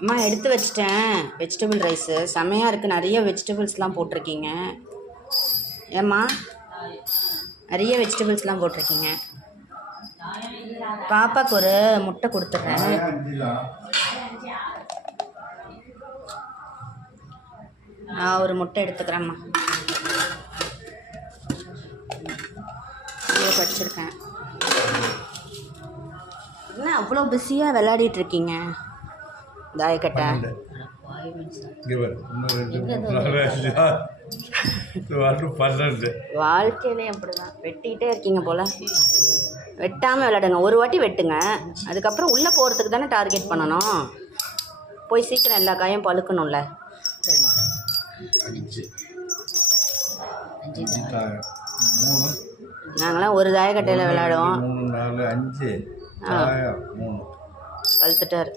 அம்மா எடுத்து வச்சிட்டேன் வெஜிடபிள் ரைஸு. செம்மையாக இருக்குது, நிறைய வெஜிடபிள்ஸ்லாம் போட்டிருக்கீங்க. ஏம்மா நிறைய வெஜிடபிள்ஸ்லாம் போட்டிருக்கீங்க. பாப்பாவுக்கு ஒரு முட்டை கொடுத்துட்றேன். நான் ஒரு முட்டை எடுத்துக்கிறேம்மா. இவ்வளோ படிச்சிருக்கேன். என்ன அவ்வளோ பிஸியாக விளையாடிட்டு இருக்கீங்க தாயக்கட்டை? வாழ்க்கையிலே அப்படிதான் வெட்டிக்கிட்டே இருக்கீங்க போல. வெட்டாமல் விளையாடுங்க. ஒரு வாட்டி வெட்டுங்க, அதுக்கப்புறம் உள்ளே போகிறதுக்கு தானே டார்கெட் பண்ணணும். போய் சீக்கிரம் எல்லா காயும் பழுக்கணும்ல. நாங்களாம் ஒரு தாயக்கட்டையில் விளையாடுவோம். 3 4 5 பழுத்துட்டார்.